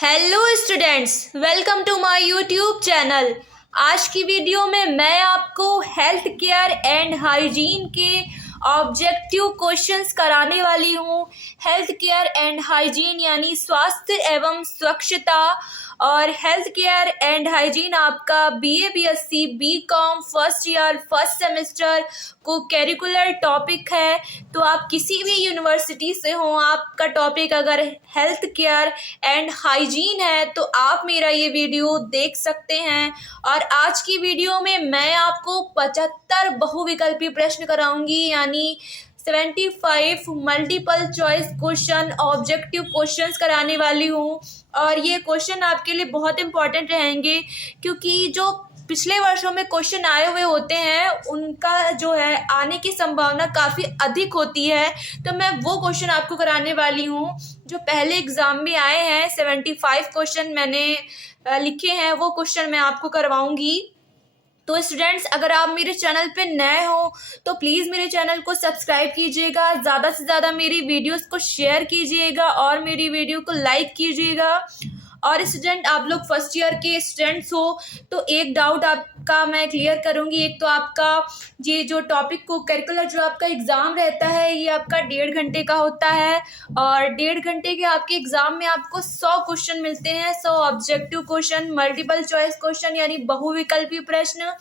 Hello students, welcome to my YouTube channel. आज की video में मैं आपको हेल्थ केयर एंड हाइजीन के ऑब्जेक्टिव क्वेश्चंस कराने वाली हूँ। हेल्थ केयर एंड हाइजीन यानी स्वास्थ्य एवं स्वच्छता, और हेल्थ केयर एंड हाइजीन आपका BA BSc BCom first year first semester को करिकुलर टॉपिक है। तो आप किसी भी यूनिवर्सिटी से हो, आपका टॉपिक अगर हेल्थ केयर एंड हाइजीन है तो आप मेरा ये वीडियो देख सकते हैं। और आज की वीडियो में मैं आपको 75 बहुविकल्पी प्रश्न कराऊंगी, यानी 75 multiple choice question objective questions कराने वाली हूँ। और ये क्वेश्चन आपके लिए बहुत इंपॉर्टेंट रहेंगे, क्योंकि जो पिछले वर्षों में क्वेश्चन आए हुए होते हैं उनका जो है आने की संभावना काफ़ी अधिक होती है। तो मैं वो क्वेश्चन आपको कराने वाली हूँ जो पहले एग्ज़ाम में आए हैं। 75 क्वेश्चन मैंने लिखे हैं, वो क्वेश्चन मैं आपको करवाऊँगी। तो स्टूडेंट्स, अगर आप मेरे चैनल पे नए हो तो प्लीज़ मेरे चैनल को सब्सक्राइब कीजिएगा, ज़्यादा से ज़्यादा मेरी वीडियोस को शेयर कीजिएगा और मेरी वीडियो को लाइक कीजिएगा। और स्टूडेंट, आप लोग फर्स्ट ईयर के स्टूडेंट्स हो तो एक डाउट आपका मैं क्लियर करूँगी। एक तो आपका ये जो टॉपिक को करिकुलर जो आपका एग्ज़ाम रहता है ये आपका 1.5 घंटे का होता है, और 1.5 घंटे के आपके एग्ज़ाम में आपको 100 क्वेश्चन मिलते हैं। 100 objective question, multiple choice question यानी बहुविकल्पी प्रश्न,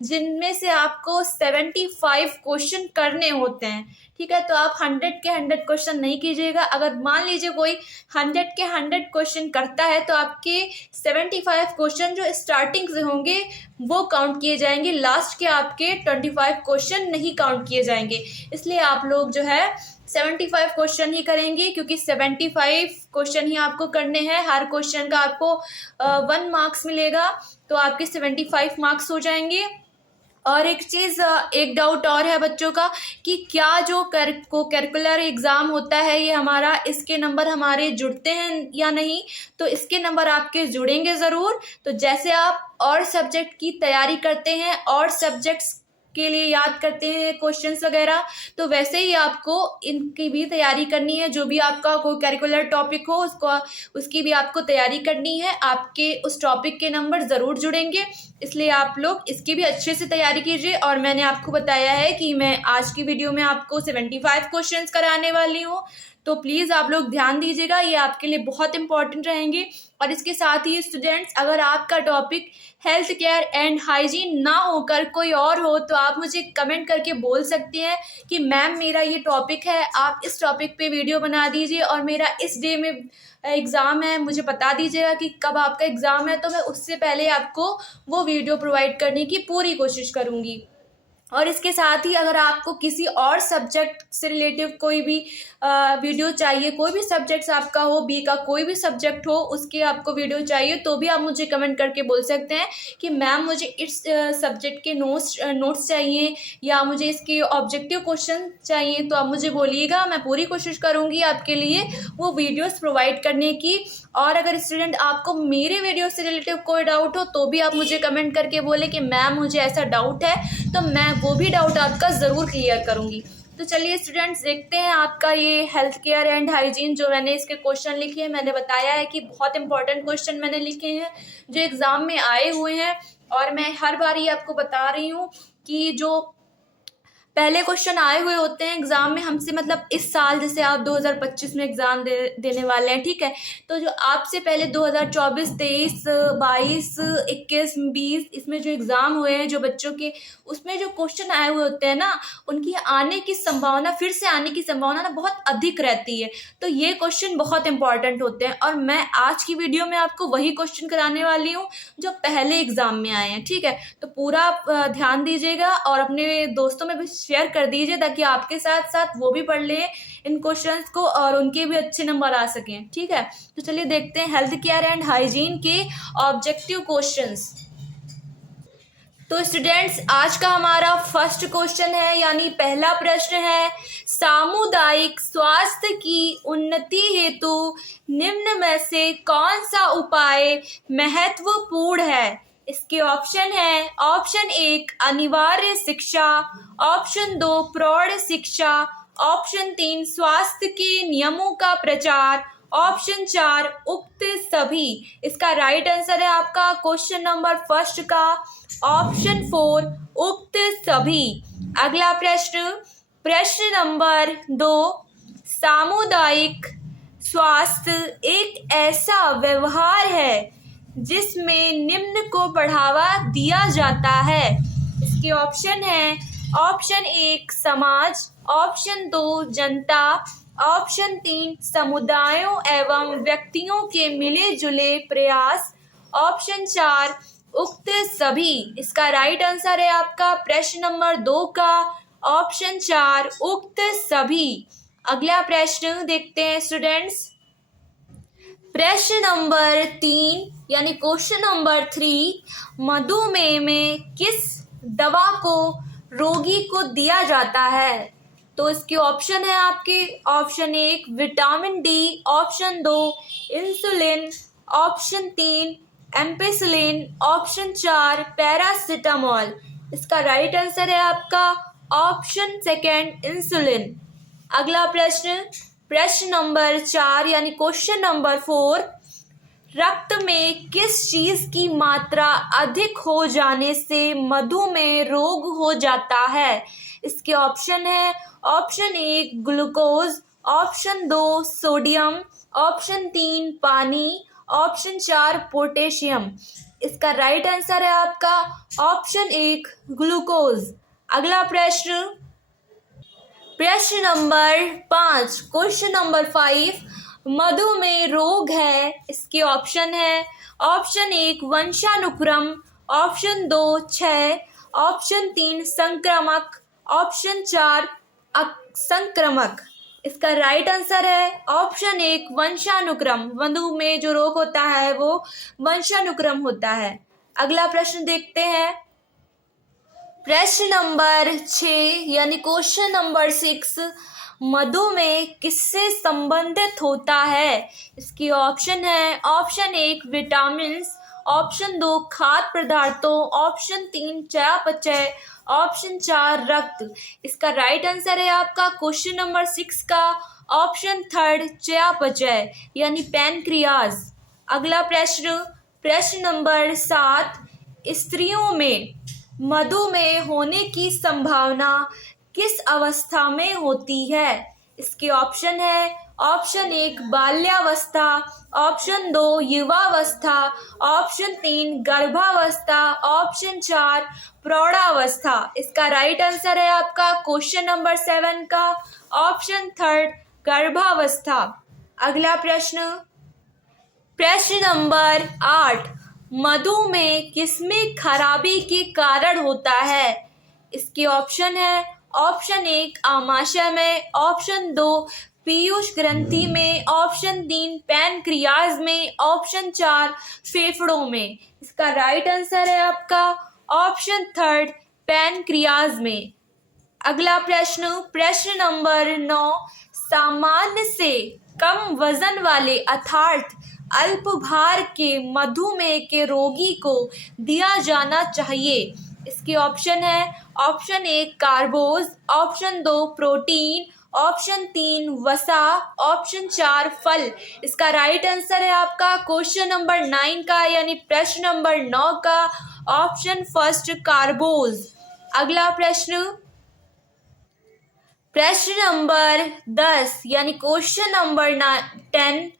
जिनमें से आपको 75 क्वेश्चन करने होते हैं। ठीक है, तो आप 100 के 100 क्वेश्चन नहीं कीजिएगा। अगर मान लीजिए कोई 100 के 100 क्वेश्चन करता है तो आपके 75 क्वेश्चन जो स्टार्टिंग से होंगे वो काउंट किए जाएंगे, लास्ट के आपके 25 क्वेश्चन नहीं काउंट किए जाएंगे। इसलिए आप लोग जो है 75 क्वेश्चन ही करेंगे, क्योंकि 75 क्वेश्चन ही आपको करने हैं। हर क्वेश्चन का आपको 1 मार्क्स मिलेगा, तो आपके 75 मार्क्स हो जाएंगे। और एक चीज़, एक डाउट और है बच्चों का कि क्या जो करिकुलर एग्ज़ाम होता है ये हमारा, इसके नंबर हमारे जुड़ते हैं या नहीं। तो इसके नंबर आपके जुड़ेंगे ज़रूर। तो जैसे आप और सब्जेक्ट की तैयारी करते हैं और सब्जेक्ट्स के लिए याद करते हैं क्वेश्चंस वगैरह, तो वैसे ही आपको इनकी भी तैयारी करनी है। जो भी आपका कोई करिकुलर टॉपिक हो उसकी भी आपको तैयारी करनी है। आपके उस टॉपिक के नंबर ज़रूर जुड़ेंगे, इसलिए आप लोग इसकी भी अच्छे से तैयारी कीजिए। और मैंने आपको बताया है कि मैं आज की वीडियो में आपको 75 क्वेश्चंस कराने वाली हूँ, तो प्लीज़ आप लोग ध्यान दीजिएगा, ये आपके लिए बहुत इंपॉर्टेंट रहेंगे। और इसके साथ ही स्टूडेंट्स, अगर आपका topic health care and hygiene ना होकर कोई और हो तो आप मुझे कमेंट करके बोल सकते हैं कि मैम मेरा ये टॉपिक है, आप इस टॉपिक पे वीडियो बना दीजिए और मेरा इस डे में एग्ज़ाम है, मुझे बता दीजिएगा कि कब आपका एग्ज़ाम है, तो मैं उससे पहले आपको वो वीडियो प्रोवाइड करने की पूरी कोशिश करूँगी। और इसके साथ ही अगर आपको किसी और सब्जेक्ट से रिलेटिव कोई भी वीडियो चाहिए, कोई भी सब्जेक्ट्स आपका हो, बी का कोई भी सब्जेक्ट हो उसके आपको वीडियो चाहिए, तो भी आप मुझे कमेंट करके बोल सकते हैं कि मैम मुझे इस सब्जेक्ट के नोट्स चाहिए या मुझे इसके ऑब्जेक्टिव क्वेश्चन चाहिए। तो आप मुझे बोलिएगा, मैं पूरी कोशिश करूँगी आपके लिए वो वीडियोज़ प्रोवाइड करने की। और अगर स्टूडेंट आपको मेरे वीडियो से रिलेटिव कोई डाउट हो तो भी आप मुझे कमेंट करके बोले कि मैम मुझे ऐसा डाउट है, तो मैं वो भी डाउट आपका ज़रूर क्लियर करूँगी। तो चलिए स्टूडेंट्स, देखते हैं आपका ये हेल्थ केयर एंड हाइजीन जो मैंने इसके क्वेश्चन लिखे हैं। मैंने बताया है कि बहुत इंपॉर्टेंट क्वेश्चन मैंने लिखे हैं जो एग्ज़ाम में आए हुए हैं, और मैं हर बार ये आपको बता रही हूँ कि जो पहले क्वेश्चन आए हुए होते हैं एग्ज़ाम में हमसे, मतलब इस साल जैसे आप 2025 में एग्ज़ाम देने वाले हैं, ठीक है, तो जो आपसे पहले 2024, 23, 22, 21, 20 इसमें जो एग्ज़ाम हुए हैं जो बच्चों के, उसमें जो क्वेश्चन आए हुए होते हैं ना, उनकी आने की संभावना, फिर से आने की संभावना ना बहुत अधिक रहती है। तो ये क्वेश्चन बहुत इंपॉर्टेंट होते हैं, और मैं आज की वीडियो में आपको वही क्वेश्चन कराने वाली हूँ जो पहले एग्ज़ाम में आए हैं। ठीक है, तो पूरा आप ध्यान दीजिएगा और अपने दोस्तों में भी शेयर कर दीजिए, ताकि आपके साथ साथ वो भी पढ़ लें इन क्वेश्चंस को और उनके भी अच्छे नंबर आ सकें। ठीक है, तो चलिए देखते हैं हेल्थ केयर एंड हाइजीन के ऑब्जेक्टिव क्वेश्चंस। तो स्टूडेंट्स, आज का हमारा फर्स्ट क्वेश्चन है, यानी पहला प्रश्न है, सामुदायिक स्वास्थ्य की उन्नति हेतु निम्न में से कौन सा उपाय महत्वपूर्ण है। इसके ऑप्शन है, ऑप्शन 1 अनिवार्य शिक्षा, ऑप्शन 2 प्रौढ़ शिक्षा, ऑप्शन 3 स्वास्थ्य के नियमों का प्रचार, ऑप्शन 4 उक्त सभी। इसका राइट आंसर है आपका क्वेश्चन नंबर फर्स्ट का ऑप्शन 4 उक्त सभी। अगला प्रश्न, प्रश्न नंबर 2, सामुदायिक स्वास्थ्य एक ऐसा व्यवहार है जिसमें निम्न को बढ़ावा दिया जाता है। इसके ऑप्शन है ऑप्शन 1 समाज, ऑप्शन 2 जनता, ऑप्शन 3 समुदायों एवं व्यक्तियों के मिले जुले प्रयास, ऑप्शन 4 उक्त सभी। इसका राइट आंसर है आपका प्रश्न नंबर 2 का ऑप्शन 4 उक्त सभी। अगला प्रश्न देखते हैं स्टूडेंट्स, प्रश्न नंबर 3 यानी क्वेश्चन नंबर 3, मधुमेह में किस दवा को रोगी को दिया जाता है? तो इसके ऑप्शन है आपके option 1 vitamin D, option 2 insulin, option 3 ampicillin, option 4 paracetamol. इसका राइट आंसर है आपका ऑप्शन सेकेंड इंसुलिन। अगला प्रश्न, प्रश्न नंबर 4 यानी क्वेश्चन नंबर 4, रक्त में किस चीज की मात्रा अधिक हो जाने से मधुमेह रोग हो जाता है? इसके ऑप्शन है option 1 glucose, option 2 sodium, option 3 पानी, ऑप्शन 4 पोटेशियम। इसका राइट आंसर है आपका ऑप्शन 1 ग्लूकोज। अगला प्रश्न, प्रश्न नंबर 5 क्वेश्चन नंबर 5, मधुमेह रोग है। इसके ऑप्शन है ऑप्शन 1 वंशानुक्रम, ऑप्शन 2 क्षय, ऑप्शन 3 संक्रामक, ऑप्शन 4 असंक्रामक। इसका राइट आंसर है ऑप्शन 1 वंशानुक्रम। मधुमेह जो रोग होता है वो वंशानुक्रम होता है। अगला प्रश्न देखते हैं, प्रश्न नंबर 6 यानी क्वेश्चन नंबर 6, मधुमेह किससे संबंधित होता है? इसकी ऑप्शन है ऑप्शन 1 विटामिन्स, ऑप्शन 2 खाद्य पदार्थों, ऑप्शन 3 चयापचय, ऑप्शन 4 रक्त। इसका राइट आंसर है आपका क्वेश्चन नंबर 6 का ऑप्शन 3 चयापचय यानी पैनक्रियाज। अगला प्रश्न, प्रश्न नंबर 7, स्त्रियों में मधुमेह होने की संभावना किस अवस्था में होती है? इसके ऑप्शन है ऑप्शन 1 बाल्यावस्था, ऑप्शन 2 युवावस्था, ऑप्शन 3 गर्भावस्था, ऑप्शन 4 प्रौढ़ावस्था। इसका राइट आंसर है आपका क्वेश्चन नंबर 7 का ऑप्शन 3 गर्भावस्था। अगला प्रश्न, प्रश्न नंबर 8, मधुमेह किसमें खराबी के कारण होता है? इसके ऑप्शन है ऑप्शन 1 आमाशय में, ऑप्शन 2 पीयूष ग्रंथि में, ऑप्शन 3 पैनक्रियाज में, ऑप्शन 4 फेफड़ों में। इसका राइट आंसर है आपका ऑप्शन 3 पैनक्रियाज में। अगला प्रश्न, प्रश्न नंबर 9, सामान्य से कम वजन वाले अर्थात अल्प भार के मधुमेह के रोगी को दिया जाना चाहिए। इसके ऑप्शन है ऑप्शन 1 कार्बोज, ऑप्शन 2 प्रोटीन, ऑप्शन 3 वसा, ऑप्शन 4 फल। इसका राइट आंसर है आपका क्वेश्चन नंबर 9 का यानी प्रश्न नंबर 9 का ऑप्शन फर्स्ट कार्बोज। अगला प्रश्न, प्रश्न नंबर 10 यानी क्वेश्चन नंबर 10,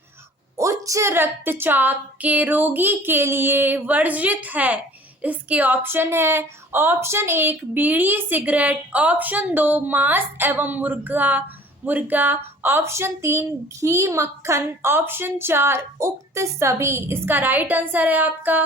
उच्च रक्तचाप के रोगी के लिए वर्जित है। इसके ऑप्शन है ऑप्शन 1 बीड़ी सिगरेट, ऑप्शन 2 मांस एवं मुर्गा, ऑप्शन 3 घी मक्खन, ऑप्शन 4 उक्त सभी। इसका राइट आंसर है आपका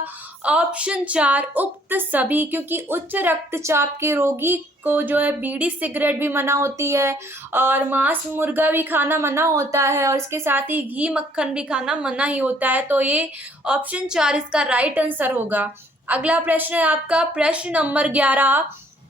ऑप्शन 4 उक्त सभी, क्योंकि उच्च रक्तचाप के रोगी को जो है बीड़ी सिगरेट भी मना होती है और मांस मुर्गा भी खाना मना होता है और इसके साथ ही घी मक्खन भी खाना मना ही होता है। तो ये ऑप्शन 4 इसका राइट आंसर होगा। अगला प्रश्न है आपका प्रश्न नंबर 11,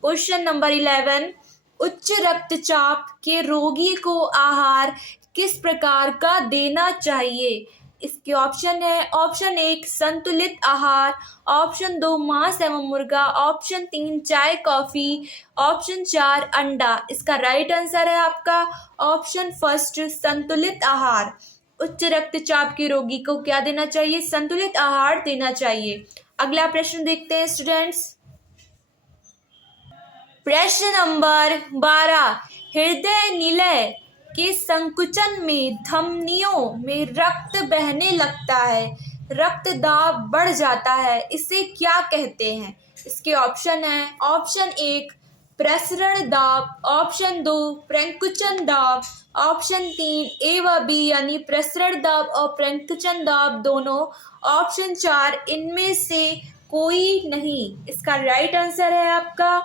क्वेश्चन नंबर 11, उच्च रक्तचाप के रोगी को आहार किस प्रकार का देना चाहिए? इसके ऑप्शन है ऑप्शन 1 संतुलित आहार, ऑप्शन 2 मांस एवं मुर्गा, ऑप्शन 3 चाय कॉफी, ऑप्शन 4 अंडा। इसका राइट आंसर है आपका ऑप्शन फर्स्ट संतुलित आहार। उच्च रक्तचाप के रोगी को क्या देना चाहिए? संतुलित आहार देना चाहिए। अगला प्रश्न देखते हैं स्टूडेंट्स। प्रश्न नंबर 12, हृदय निलय के संकुचन में धमनियों में रक्त बहने लगता है, रक्त दाब बढ़ जाता है, इसे क्या कहते हैं? इसके ऑप्शन है, ऑप्शन 1 प्रसरण दाब, ऑप्शन 2 प्रंकुचन दाब, ऑप्शन 3 ए व बी यानी प्रसरण दाब और प्रंकुचन दाब दोनों, ऑप्शन 4 इनमें से कोई नहीं। इसका राइट आंसर है आपका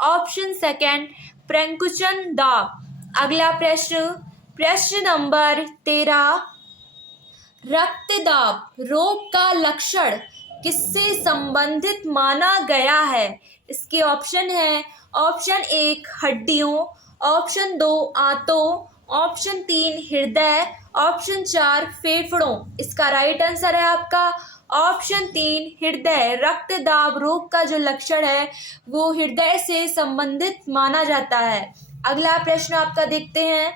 ऑप्शन सेकंड प्रंकुचन दाब। अगला प्रश्न, प्रश्न नंबर 13, रक्तदाब रोग का लक्षण किससे संबंधित माना गया है? इसके ऑप्शन है, ऑप्शन 1 हड्डियों, ऑप्शन 2 आंतों, ऑप्शन 3 हृदय, ऑप्शन 4 फेफड़ों। इसका राइट आंसर है आपका ऑप्शन 3 हृदय। रक्तदाब रोग का जो लक्षण है वो हृदय से संबंधित माना जाता है। अगला प्रश्न आपका देखते हैं।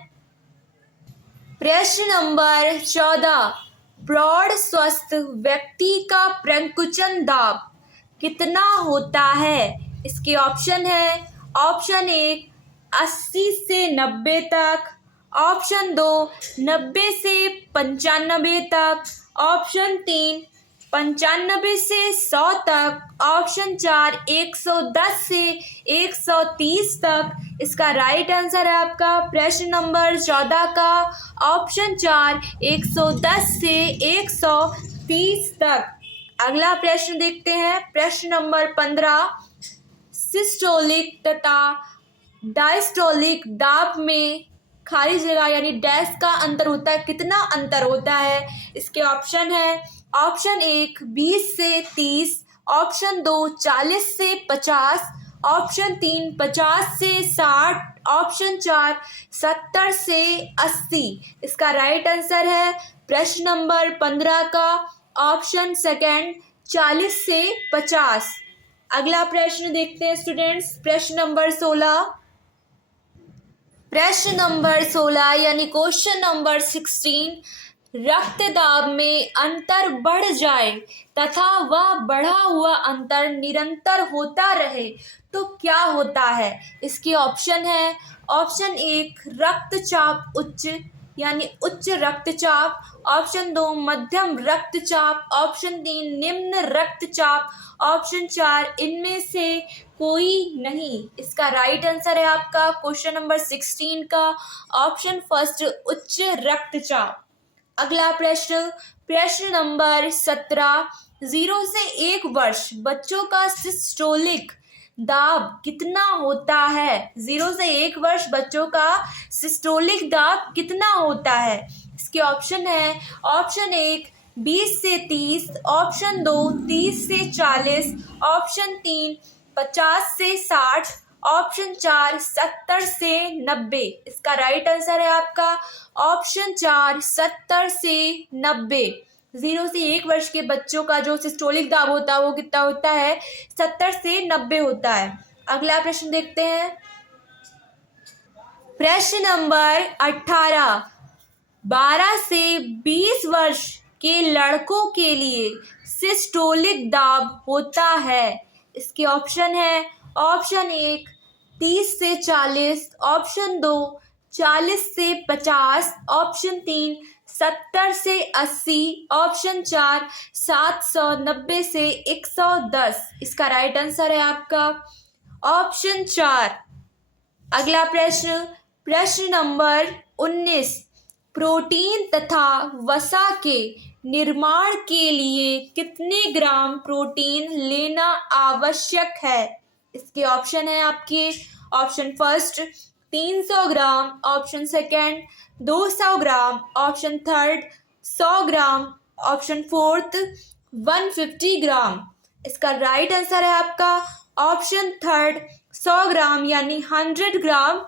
प्रश्न नंबर 14, प्रौढ़ स्वस्थ व्यक्ति का प्रंकुचन दाब कितना होता है? इसके ऑप्शन है, ऑप्शन 1 80 से 90 तक, ऑप्शन 2 90 से 95 तक, ऑप्शन 3 95 से 100 तक, ऑप्शन 4 110 से 130 तक। इसका राइट आंसर है आपका प्रश्न नंबर 14 का ऑप्शन 4 110 से 130 तक। अगला प्रश्न देखते हैं। प्रश्न नंबर 15, सिस्टोलिक तथा डायस्टोलिक दाब में खाली जगह यानी डैश का अंतर होता है, कितना अंतर होता है? इसके ऑप्शन है, ऑप्शन 1 20 से 30, ऑप्शन 2 40 से 50, ऑप्शन 3 50 से 60, ऑप्शन 4 70 से 80। इसका राइट आंसर है प्रश्न नंबर 15 का ऑप्शन सेकंड 40 से 50। अगला प्रश्न देखते हैं स्टूडेंट्स। प्रश्न नंबर 16, प्रश्न नंबर 16 यानी क्वेश्चन नंबर 16, रक्तदाब में अंतर बढ़ जाए तथा वह बढ़ा हुआ अंतर निरंतर होता रहे तो क्या होता है? इसके ऑप्शन है, ऑप्शन 1 रक्तचाप उच्च यानी उच्च रक्तचाप, ऑप्शन 2 मध्यम रक्तचाप, ऑप्शन 3 निम्न रक्तचाप, ऑप्शन 4 इनमें से कोई नहीं। इसका राइट आंसर है आपका क्वेश्चन नंबर 16 का ऑप्शन फर्स्ट उच्च रक्तचाप। अगला प्रश्न, प्रश्न नंबर 17, 0 से 1 वर्ष बच्चों का सिस्टोलिक दाब कितना होता है? 0 से 1 वर्ष बच्चों का सिस्टोलिक दाब कितना होता है? इसके ऑप्शन है, ऑप्शन 1 20 से 30, ऑप्शन 2 30 से 40, ऑप्शन 3 50 से 60, ऑप्शन 4 70 से 90। इसका राइट आंसर है आपका ऑप्शन 4 70 से 90। 0 से 1 वर्ष के बच्चों का जो सिस्टोलिक दाब होता है वो कितना होता है? 70 से 90 होता है। अगला प्रश्न देखते हैं। प्रश्न नंबर 18, 12 से 20 वर्ष के लड़कों के लिए सिस्टोलिक दाब होता है। इसके ऑप्शन है, ऑप्शन 1 30 से 40, ऑप्शन 2 40 से 50, ऑप्शन 3 70 से 80, ऑप्शन 4 790 से 110। इसका राइट आंसर है आपका ऑप्शन 4। अगला प्रश्न, प्रश्न नंबर 19, प्रोटीन तथा वसा के निर्माण के लिए कितने ग्राम प्रोटीन लेना आवश्यक है? इसके ऑप्शन है आपके, ऑप्शन फर्स्ट 300 ग्राम, ऑप्शन सेकंड 200 ग्राम, ऑप्शन थर्ड 100 ग्राम, ऑप्शन फोर्थ 150 ग्राम। इसका राइट आंसर है आपका ऑप्शन थर्ड 100 ग्राम यानी 100 ग्राम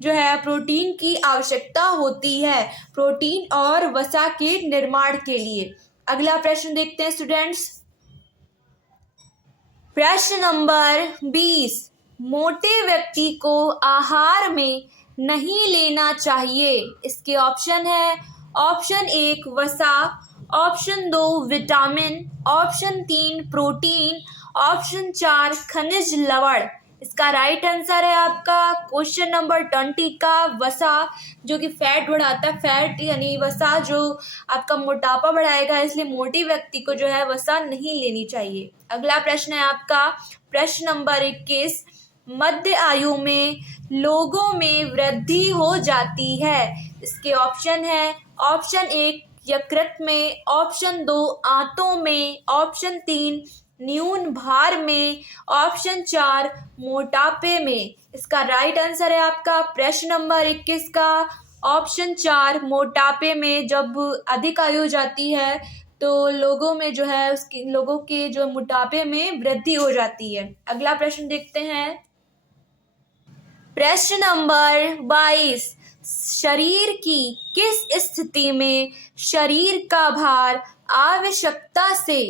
जो है प्रोटीन की आवश्यकता होती है प्रोटीन और वसा के निर्माण के लिए। अगला प्रश्न देखते हैं स्टूडेंट्स। प्रश्न नंबर 20, मोटे व्यक्ति को आहार में नहीं लेना चाहिए। इसके ऑप्शन है, ऑप्शन एक वसा, ऑप्शन दो विटामिन, ऑप्शन तीन प्रोटीन, ऑप्शन चार खनिज लवण। इसका राइट आंसर है आपका क्वेश्चन नंबर 20 का वसा, जो कि फैट बढ़ाता है। फैट यानी वसा जो आपका मोटापा बढ़ाएगा, इसलिए मोटे व्यक्ति को जो है वसा नहीं लेनी चाहिए। अगला प्रश्न है आपका प्रश्न नंबर 21। मध्य आयु में लोगों में वृद्धि हो जाती है। इसके ऑप्शन है ऑप्शन एक यकृत में, ऑप्शन दो आंतों में, ऑप्शन तीन न्यून भार में, ऑप्शन चार मोटापे में। इसका राइट आंसर है आपका प्रश्न नंबर 21 का ऑप्शन चार मोटापे में। जब अधिक आयु हो जाती है तो लोगों में जो है लोगों के जो मोटापे में वृद्धि हो जाती है। अगला प्रश्न देखते हैं प्रश्न नंबर 22। शरीर की किस स्थिति में शरीर का भार आवश्यकता से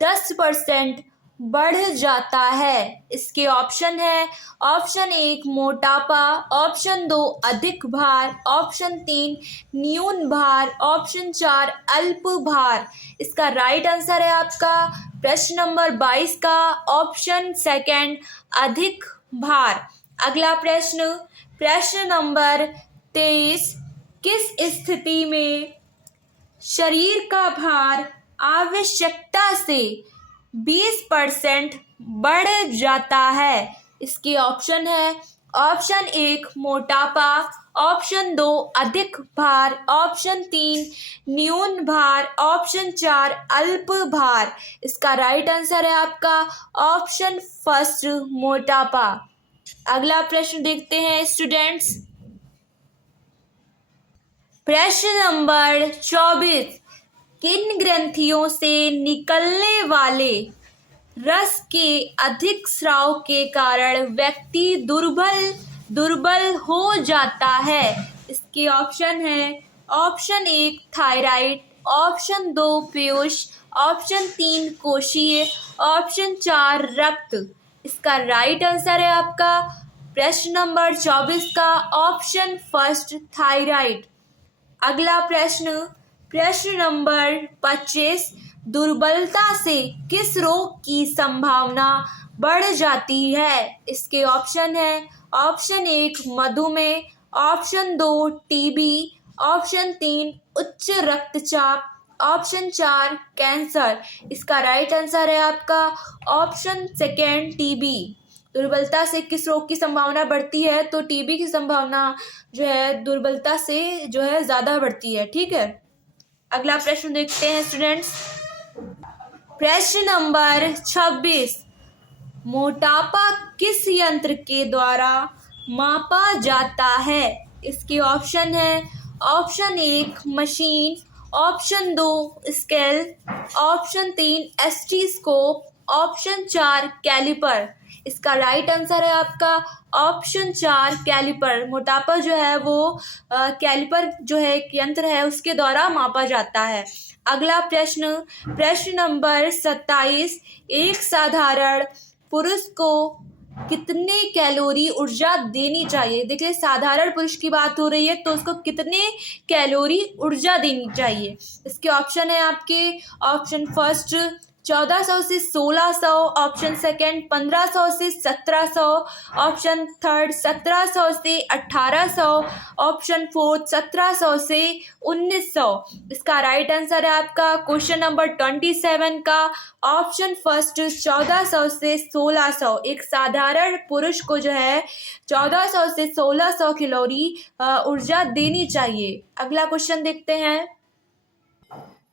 10% बढ़ जाता है। इसके ऑप्शन है ऑप्शन एक मोटापा, ऑप्शन दो अधिक भार, ऑप्शन तीन न्यून भार, ऑप्शन चार अल्प भार। इसका राइट आंसर है आपका प्रश्न नंबर 22 का ऑप्शन सेकंड अधिक भार। अगला प्रश्न प्रश्न नंबर 23। किस स्थिति में शरीर का भार आवश्यकता से 20% बढ़ जाता है। इसके ऑप्शन है ऑप्शन एक मोटापा, ऑप्शन दो अधिक भार, ऑप्शन तीन न्यून भार, ऑप्शन चार अल्प भार। इसका राइट आंसर है आपका ऑप्शन फर्स्ट मोटापा। अगला प्रश्न देखते हैं स्टूडेंट्स प्रश्न नंबर 24। किन ग्रंथियों से निकलने वाले रस के अधिक स्राव के कारण व्यक्ति दुर्बल हो जाता है। इसके ऑप्शन है ऑप्शन एक थायराइड, ऑप्शन दो पीयूष, ऑप्शन तीन कोशीय, ऑप्शन चार रक्त। इसका राइट आंसर है आपका प्रश्न नंबर 24 का ऑप्शन फर्स्ट थायराइड। अगला प्रश्न प्रश्न नंबर 25। दुर्बलता से किस रोग की संभावना बढ़ जाती है। इसके ऑप्शन है ऑप्शन एक मधुमेह, ऑप्शन दो टीबी, ऑप्शन तीन उच्च रक्तचाप, ऑप्शन चार कैंसर। इसका राइट आंसर है आपका ऑप्शन सेकेंड टीबी। दुर्बलता से किस रोग की संभावना बढ़ती है, तो टीबी की संभावना जो है दुर्बलता से जो है ज़्यादा बढ़ती है। ठीक है, अगला प्रश्न देखते हैं स्टूडेंट्स प्रश्न नंबर 26। मोटापा किस यंत्र के द्वारा मापा जाता है। इसके ऑप्शन है ऑप्शन एक मशीन, ऑप्शन दो स्केल, ऑप्शन तीन एस्टीस्कोप, ऑप्शन चार कैलिपर। इसका राइट आंसर है आपका ऑप्शन चार कैलिपर। मोटापा जो है वो कैलिपर जो है एक यंत्र है उसके द्वारा मापा जाता है। अगला प्रश्न प्रश्न नंबर 27। एक साधारण पुरुष को कितने कैलोरी ऊर्जा देनी चाहिए। देखिए साधारण पुरुष की बात हो रही है तो उसको कितने कैलोरी ऊर्जा देनी चाहिए। इसके ऑप्शन है आपके ऑप्शन फर्स्ट 1400 से 1600, ऑप्शन सेकंड 1500 से 1700, ऑप्शन थर्ड 1700 से 1800, ऑप्शन फोर्थ 1700 से 1900। इसका राइट आंसर है आपका क्वेश्चन नंबर 27 का ऑप्शन फर्स्ट 1400 से 1600। एक साधारण पुरुष को जो है 1400 से 1600 कैलोरी ऊर्जा देनी चाहिए। अगला क्वेश्चन देखते हैं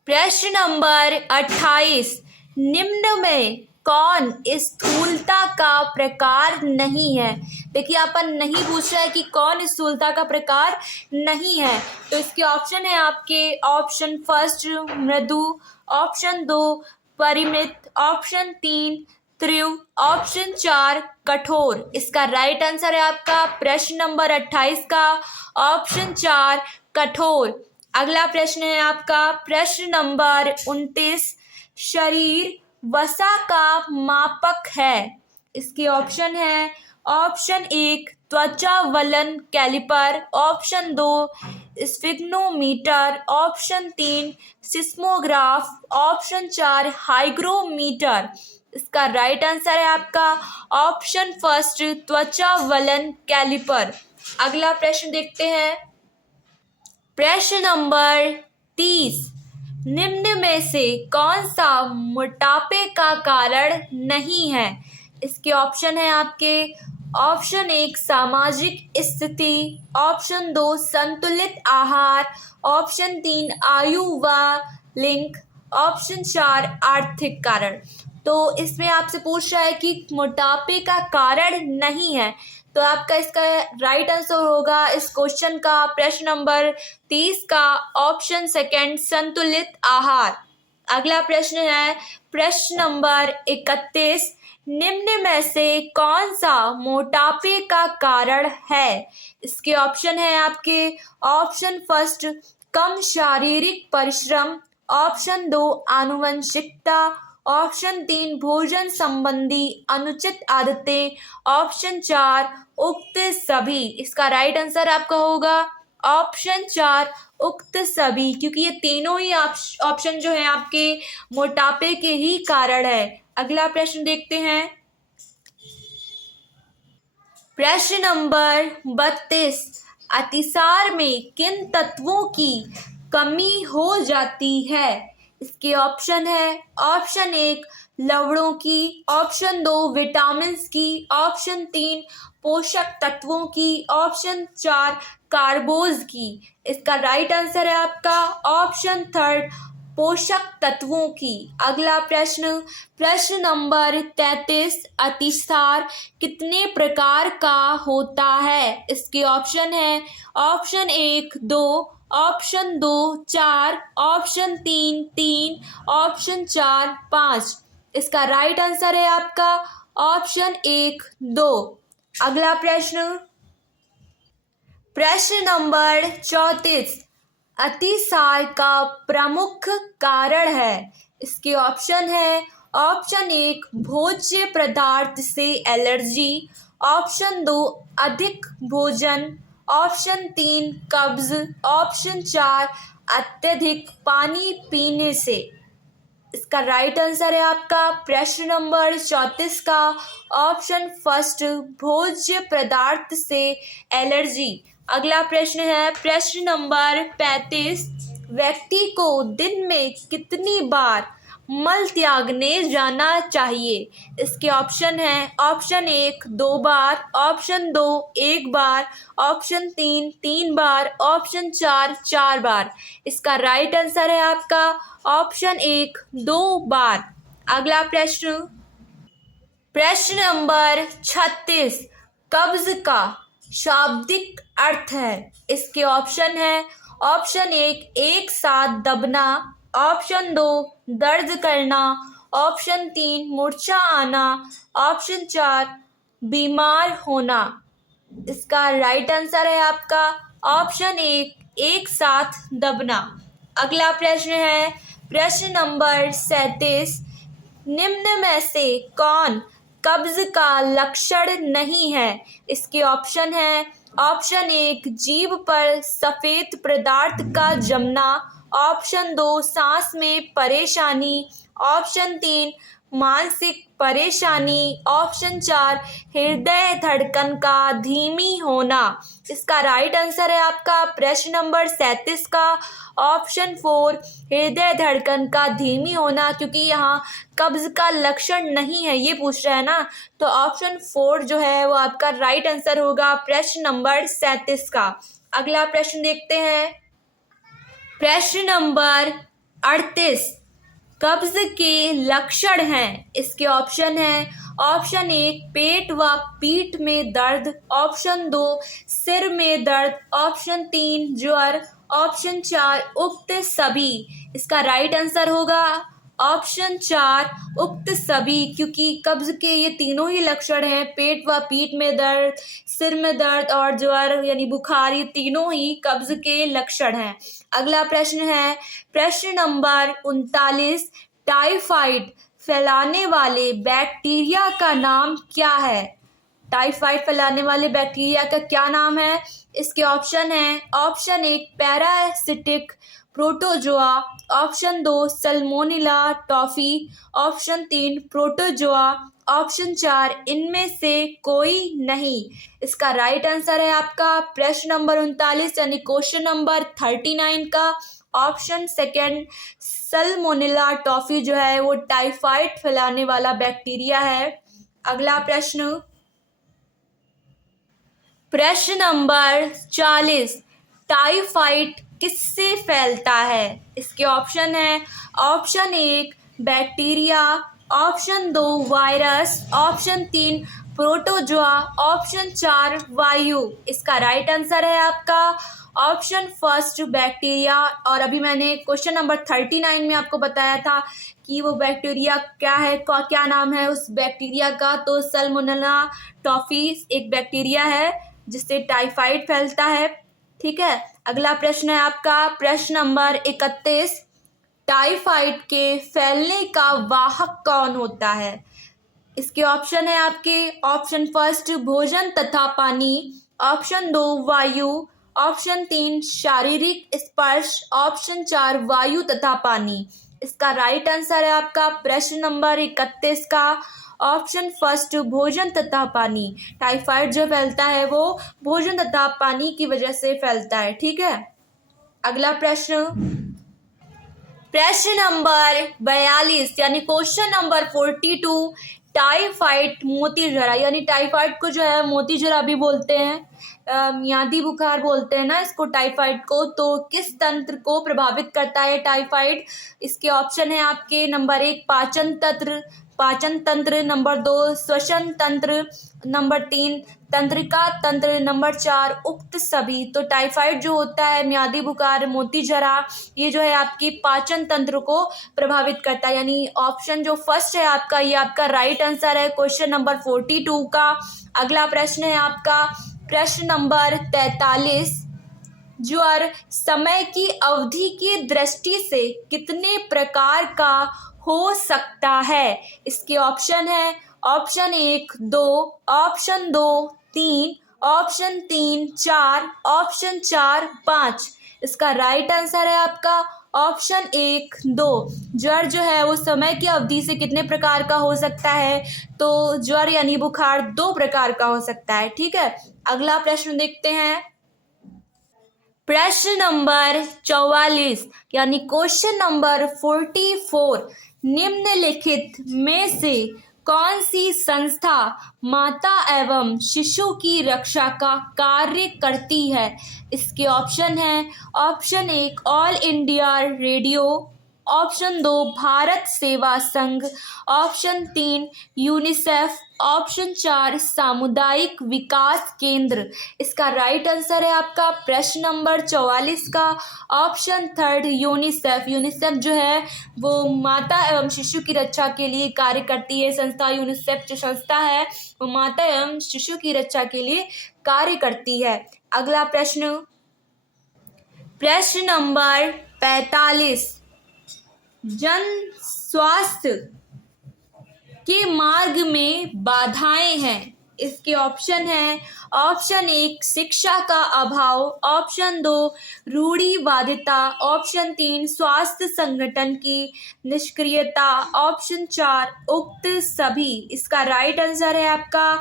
प्रश्न नंबर 28। निम्न में कौन स्थूलता का प्रकार नहीं है। देखिए अपन नहीं पूछ रहा है कि कौन स्थूलता का प्रकार नहीं है, तो इसके ऑप्शन है आपके ऑप्शन फर्स्ट मृदु, ऑप्शन दो परिमित, ऑप्शन तीन तीव्र, ऑप्शन चार कठोर। इसका राइट आंसर है आपका प्रश्न नंबर 28 का ऑप्शन चार कठोर। अगला प्रश्न है आपका प्रश्न नंबर 29। शरीर वसा का मापक है। इसके ऑप्शन है ऑप्शन एक त्वचा वलन calliper, option 2 sphygmometer, option 3 seismograph, option 4 hygrometer. इसका राइट आंसर है आपका ऑप्शन फर्स्ट त्वचा वलन कैलिपर। अगला प्रश्न देखते हैं। प्रश्न नंबर 30, निम्न में से कौन सा मोटापे का कारण नहीं है? इसके ऑप्शन है आपके ऑप्शन 1 सामाजिक स्थिति, ऑप्शन 2 संतुलित आहार, ऑप्शन 3 आयु व लिंग, ऑप्शन 4 आर्थिक कारण। तो इसमें आपसे पूछ रहा है कि मोटापे का कारण नहीं है, तो आपका इसका राइट आंसर होगा इस क्वेश्चन का प्रश्न नंबर 30 का ऑप्शन सेकंड संतुलित आहार। अगला प्रश्न है प्रश्न नंबर 31, निम्न में से कौन सा मोटापे का कारण है? इसके ऑप्शन है आपके ऑप्शन फर्स्ट कम शारीरिक परिश्रम, ऑप्शन 2 आनुवंशिकता, ऑप्शन 3 भोजन संबंधी अनुचित आदतें, ऑप्शन 4 उक्त सभी। इसका राइट आंसर आपका होगा ऑप्शन 4 उक्त सभी, क्योंकि ये तीनों ही ऑप्शन जो है आपके मोटापे के ही कारण है। अगला प्रश्न देखते हैं। प्रश्न नंबर 32, अतिसार में किन तत्वों की कमी हो जाती है? इसके ऑप्शन है ऑप्शन 1 लवणों की, ऑप्शन 2 विटामिन की, ऑप्शन 3 पोषक तत्वों की, ऑप्शन 4 कार्बोज की। इसका राइट आंसर है आपका ऑप्शन थर्ड पोषक तत्वों की। अगला प्रश्न नंबर 33, अतिसार कितने प्रकार का होता है? इसके ऑप्शन है ऑप्शन 1 2, ऑप्शन 2 4, ऑप्शन 3 ऑप्शन 4 5। इसका राइट आंसर है आपका ऑप्शन 1 2। अगला प्रश्न नंबर 34, अतिसार का प्रमुख कारण है। इसके ऑप्शन है ऑप्शन 1 भोज्य पदार्थ से एलर्जी, ऑप्शन 2 अधिक भोजन, ऑप्शन 3 कब्ज, ऑप्शन 4 अत्यधिक पानी पीने से। इसका राइट आंसर है आपका प्रश्न नंबर 34 का ऑप्शन फर्स्ट भोज्य पदार्थ से एलर्जी। अगला प्रश्न है प्रश्न नंबर 35, व्यक्ति को दिन में कितनी बार मल त्यागने जाना चाहिए? इसके ऑप्शन है ऑप्शन 1 2 बार, ऑप्शन 2 1 बार, ऑप्शन 3 बार, ऑप्शन 4 बार। इसका राइट आंसर है आपका ऑप्शन 1 2 बार। अगला प्रश्न नंबर 36, कब्ज का शाब्दिक अर्थ है। इसके ऑप्शन है ऑप्शन 1 एक साथ दबना, ऑप्शन 2 दर्द करना, ऑप्शन 3 मूर्छा आना, ऑप्शन 4 बीमार होना। इसका राइट आंसर है आपका ऑप्शन 1 एक साथ दबना। अगला प्रश्न है प्रश्न नंबर 37, निम्न में से कौन कब्ज का लक्षण नहीं है? इसके ऑप्शन है ऑप्शन 1 जीभ पर सफेद पदार्थ का जमना, ऑप्शन 2 सांस में परेशानी, ऑप्शन 3 मानसिक परेशानी, ऑप्शन 4 हृदय धड़कन का धीमी होना। इसका राइट आंसर है आपका प्रश्न नंबर 37 का ऑप्शन 4 हृदय धड़कन का धीमी होना, क्योंकि यहाँ कब्ज का लक्षण नहीं है ये पूछ रहा है ना, तो ऑप्शन 4 जो है वो आपका राइट आंसर होगा प्रश्न नंबर 37 का। अगला प्रश्न देखते हैं। प्रश्न नंबर 38, कब्ज के लक्षण हैं। इसके ऑप्शन है ऑप्शन 1 पेट व पीठ में दर्द, ऑप्शन 2 सिर में दर्द, ऑप्शन 3 ज्वर, ऑप्शन 4 उक्त सभी। इसका राइट आंसर होगा ऑप्शन 4 उक्त सभी, क्योंकि कब्ज के ये तीनों ही लक्षण हैं, पेट व पीठ में दर्द, सिर में दर्द और ज्वर यानी बुखार, ये तीनों ही कब्ज के लक्षण हैं। अगला प्रश्न है प्रश्न नंबर 39, टाइफाइड फैलाने वाले बैक्टीरिया का नाम क्या है? टाइफाइड फैलाने वाले बैक्टीरिया का क्या नाम है? इसके ऑप्शन है, option 1 parasitic protozoa, option 2 Salmonella toffee, option 3 protozoa, option 4 इनमें से कोई नहीं। इसका राइट आंसर है आपका प्रश्न नंबर 39 यानी क्वेश्चन नंबर 39 का ऑप्शन सेकेंड सल्मोनेला टॉफी जो है वो टाइफाइड फैलाने वाला बैक्टीरिया है। अगला प्रश्न, प्रश्न नंबर 40, टाइफाइड किससे फैलता है? इसके ऑप्शन है, option 1 bacteria, option 2 virus, option 3 protozoa, option 4 वायु। इसका राइट आंसर है आपका ऑप्शन फर्स्ट बैक्टीरिया। और अभी मैंने क्वेश्चन नंबर 39 में आपको बताया था कि वो बैक्टीरिया क्या है, क्या नाम है उस बैक्टीरिया का, तो सल्मोनेला टॉफी एक बैक्टीरिया है जिससे टाइफाइड फैलता है। ठीक है, अगला प्रश्न है आपका प्रश्न नंबर 31, टाइफाइड के फैलने का वाहक कौन होता है? इसके ऑप्शन है आपके, ऑप्शन फर्स्ट भोजन तथा पानी, ऑप्शन 2 वायु, ऑप्शन 3 शारीरिक स्पर्श, ऑप्शन 4 वायु तथा पानी। इसका राइट आंसर है आपका प्रश्न नंबर 31 का ऑप्शन फर्स्ट भोजन तथा पानी। टाइफाइड जो फैलता है वो भोजन तथा पानी की वजह से फैलता है। ठीक है, अगला प्रश्न, प्रश्न नंबर 42 यानी क्वेश्चन नंबर 42, टाइफाइड मोतीजरा यानी टाइफाइड को जो है मोतीजरा भी बोलते हैं, मियादी बुखार बोलते हैं ना इसको टाइफाइड को। तो किस तंत्र को प्रभावित करता है टाइफाइड? इसके ऑप्शन है आपके, नंबर 1 पाचन तंत्र, नंबर 2 श्वसन तंत्र, नंबर 3 तंत्रिका तंत्र, नंबर 4 उक्त सभी। तो टाइफाइड जो होता है, मियादी बुखार, मोतीजरा, ये जो है आपकी पाचन तंत्र को प्रभावित करता है। यानी ऑप्शन जो फर्स्ट है आपका, ये आपका राइट आंसर है क्वेश्चन नंबर 42 का। अगला प्रश्न है आपका प्रश्न नंबर 43, ज्वर समय की अवधि की दृष्टि से कितने प्रकार का हो सकता है? इसके ऑप्शन है, ऑप्शन 1 2, ऑप्शन 2 3, ऑप्शन 3 4, ऑप्शन 4 5। इसका राइट आंसर है आपका ऑप्शन 1 2। ज्वर जो है वो समय की अवधि से कितने प्रकार का हो सकता है? तो ज्वर यानी बुखार 2 प्रकार का हो सकता है। ठीक है, अगला प्रश्न देखते हैं, प्रश्न नंबर 44 यानी क्वेश्चन नंबर 44, निम्नलिखित में से कौन सी संस्था माता एवं शिशु की रक्षा का कार्य करती है? इसके ऑप्शन है, option 1 all India radio, option 2 Bharat सेवा संघ, ऑप्शन 3 यूनिसेफ, ऑप्शन 4 सामुदायिक विकास केंद्र। इसका राइट आंसर है आपका प्रश्न नंबर 44 का ऑप्शन थर्ड यूनिसेफ। यूनिसेफ जो है वो माता एवं शिशु की रक्षा के लिए कार्य करती है संस्था। यूनिसेफ जो संस्था है वो माता एवं शिशु की रक्षा के लिए कार्य करती है। अगला प्रश्न, प्रश्न नंबर 45, जन स्वास्थ्य के मार्ग में बाधाएं हैं। इसके ऑप्शन है, ऑप्शन 1 शिक्षा का अभाव, ऑप्शन 2 रूढ़िवादिता, ऑप्शन 3 स्वास्थ्य संगठन की निष्क्रियता, ऑप्शन 4 उक्त सभी। इसका राइट आंसर है आपका